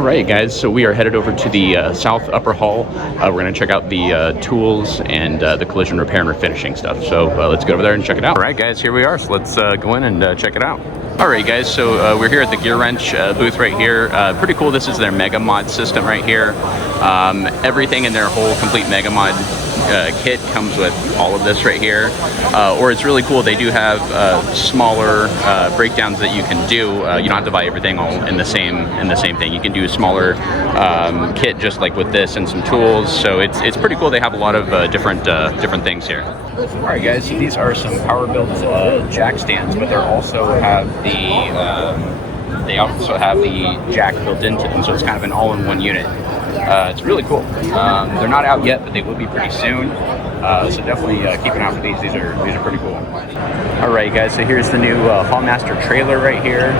All right, guys, so we are headed over to the South Upper Hall. We're going to check out the tools and the collision repair and refinishing stuff. So let's go over there and check it out. All right, guys, here we are. So let's go in and check it out. All right, guys, so we're here at the Gear Wrench booth right here. Pretty cool. This is their Mega Mod system right here. Everything in their whole complete Mega Mod kit comes with all of this right here. Or it's really cool. They do have smaller breakdowns that you can do. You don't have to buy everything all in the same thing. You can do a smaller kit just like with this and some tools. So it's pretty cool. They have a lot of different things here. All right, guys. So these are some power built jack stands, but they also have the jack built into them. So it's kind of an all-in-one unit. It's really cool. They're not out yet, but they will be pretty soon. So definitely keep an eye out for these. These are pretty cool. All right, guys. So here's the new Hallmaster trailer right here.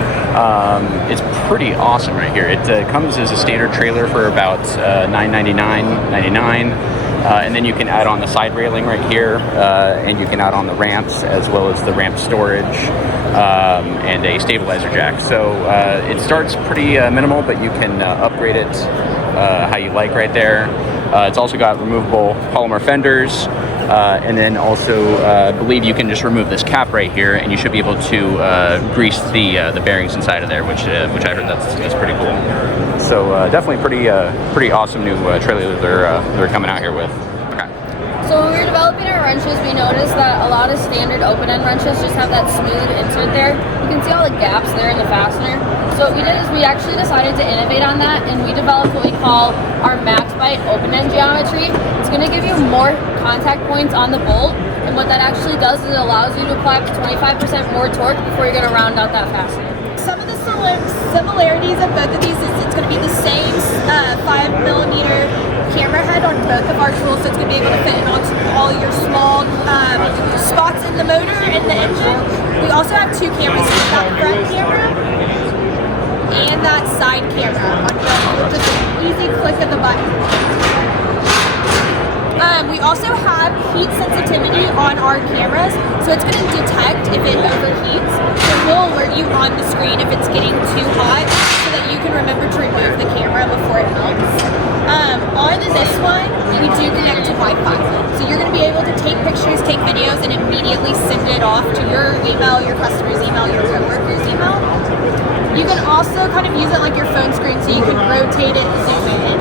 It's pretty awesome right here. It comes as a standard trailer for about $999.99. And then you can add on the side railing right here, and you can add on the ramps as well as the ramp storage and a stabilizer jack. So it starts pretty minimal, but you can upgrade it how you like right there. It's also got removable polymer fenders, and then also I believe you can just remove this cap right here, and you should be able to grease the bearings inside of there, which I heard that's pretty cool. So definitely pretty awesome new trailer that they're coming out here with. Okay. So when we were developing our wrenches, we noticed that a lot of standard open-end wrenches just have that smooth insert there. You can see all the gaps there in the fastener. So what we did is we actually decided to innovate on that, and we developed what we call our max bite open-end geometry. It's going to give you more contact points on the bolt, and what that actually does is it allows you to apply 25% more torque before you're going to round out that fastener. Some of the similarities of both of these is it's going to be the same 5mm camera head on both of our tools, so it's going to be able to fit in onto all your small spots in the motor and the engine. We also have two cameras, so that front camera and that side camera on both, just an easy click of the button. We also have heat sensitivity on our cameras, so it's going to detect if it overheats. So it will alert you on the screen if it's getting too hot, so that you can remember to remove the camera before it melts. On this one, we do connect to Wi-Fi, so you're going to be able to take pictures, take videos, and immediately send it off to your email, your customer's email, your coworker's email. You can also kind of use it like your phone screen, so you can rotate it, zoom in.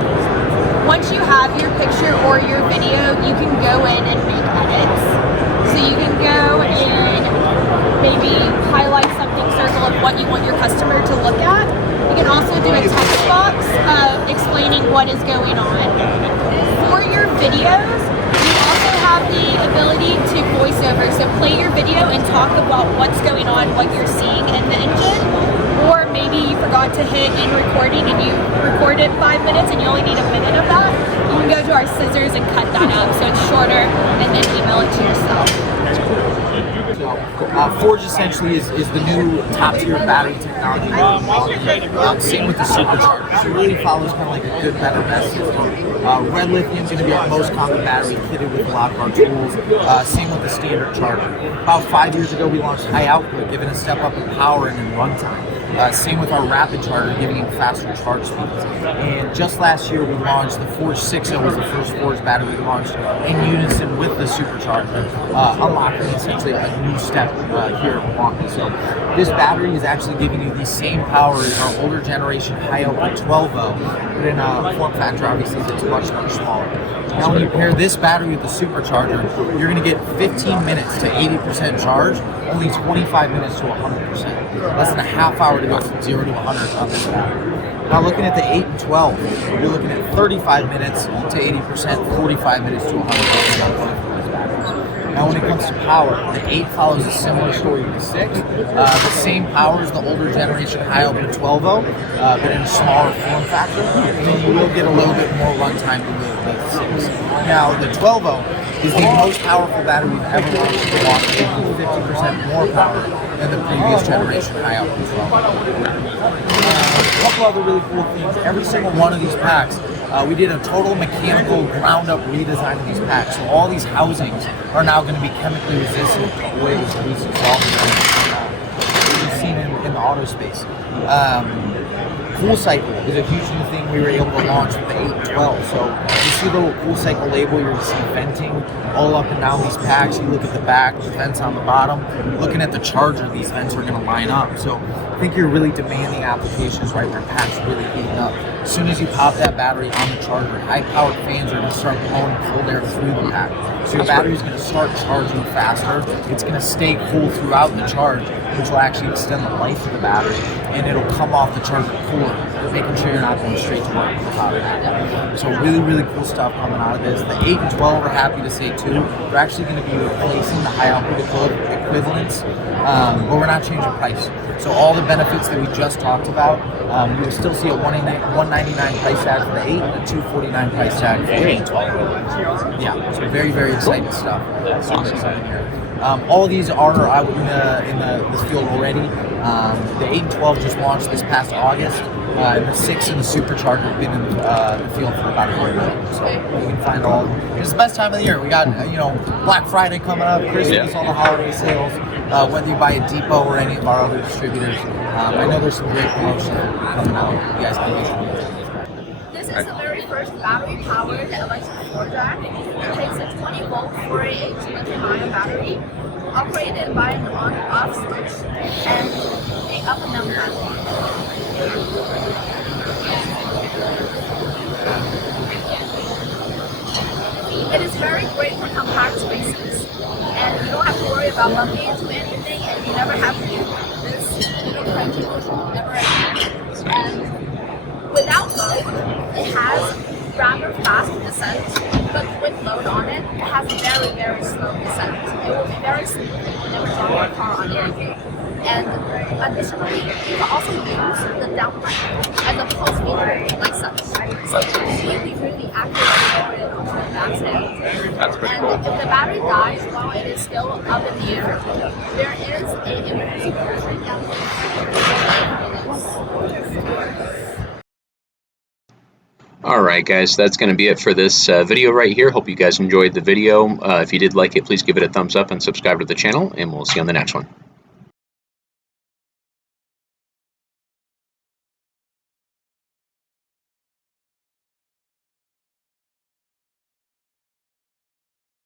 Once you have your picture or your video, you can go in and make edits. So you can go and maybe highlight something, circle of what you want your customer to look at. You can also do a text box explaining what is going on. For your videos, you also have the ability to voice over. So play your video and talk about what's going on, what you're seeing in the engine. Or maybe you forgot to hit in recording and you recorded 5 minutes and you only need a minute of that. You can go to our scissors and cut that up so it's shorter and then email it to yourself. Forge essentially is the new top-tier battery technology. Same with the supercharger. So it really follows kind of like a good, better, best system. Red lithium is going to be our most common battery kitted with a lot of our tools. Same with the standard charger. About 5 years ago, we launched high output, giving a step up in power and in runtime. Same with our rapid charger, giving you faster charge speeds. And just last year, we launched the Forge 6.0 was the first Forge battery we launched in unison with the supercharger, unlocking essentially a new step here at Milwaukee. So this battery is actually giving you the same power as our older generation high output 12-volt, but in a form factor obviously that's much, much smaller. Now when you pair this battery with the supercharger, you're going to get 15 minutes to 80% charge, only 25 minutes to 100%. Less than a half hour to go from 0 to 100 on this battery. Now looking at the 8 and 12, you're looking at 35 minutes to 80%, 45 minutes to 100% on both of these batteries. Now when it comes to power, the 8 follows a similar story to the 6. The same power as the older generation high output 12-volt, but in a smaller form factor. And then you will get a little bit more runtime than the 6. Now the 12-volt is the most powerful battery we've ever launched in Milwaukee, giving you 50% more power than the previous generation high output 12-volt. A couple other really cool things. Every single one of these packs, we did a total mechanical ground-up redesign of these packs. So all these housings are now going to be chemically resistant to oils, grease, and salt, as you've seen in the auto space. Cool cycle is a huge new thing we were able to launch with the 8 and 12. So you see the little cool cycle label, you're going to see venting all up and down these packs. You look at the back, the vents on the bottom. Looking at the charger, these vents are going to line up. So I think you're really demanding applications right where packs really heating up. As soon as you pop that battery on the charger, high-powered fans are going to start blowing cold air through the pack. So your battery is going to start charging faster. It's going to stay cool throughout the charge, which will actually extend the life of the battery, and it'll come off the charger cooler, making sure you're not going straight to work with the power pack. So really, really cool stuff coming out of this. The 8 and 12, we're happy to say too, we're actually going to be replacing the high output equivalents, but we're not changing price. So all the benefits that we just talked about, you will still see a $199 price tag for the 8 and a $249 price tag for the 8 and 12. Yeah, so very, very exciting stuff. Super exciting here. All of these are out in the field already. The 8 and 12 just launched this past August. And the 6 and the Supercharger have been in the field for about a year now. So you can find all. It's the best time of the year. We got Black Friday coming up, Christmas, all the holiday sales. Whether you buy a Depot or any of our other distributors, I know there's some great promotion coming out. You guys can make sure. This is the very first battery-powered electric floor jack. It takes a 20-volt 4AH lithium-ion battery, operated by an on-off switch and an up and down handle. It is very great for compact spaces, and you don't have to worry about bumping into anything, and you never have this little cranky motion ever again. And without load, it has rather fast descent, but with load on it, it has very, very slow descent. It will be very smooth and you will never drop your car on anything. And additionally, you can also use the downpipe as a pulse meter like such. So it's really, really accurately loaded onto the back stand. That's pretty and cool. if the battery dies while it is still up in the air, there is an emergency battery down Alright guys, that's going to be it for this video right here. Hope you guys enjoyed the video. If you did like it, please give it a thumbs up and subscribe to the channel, and we'll see you on the next one.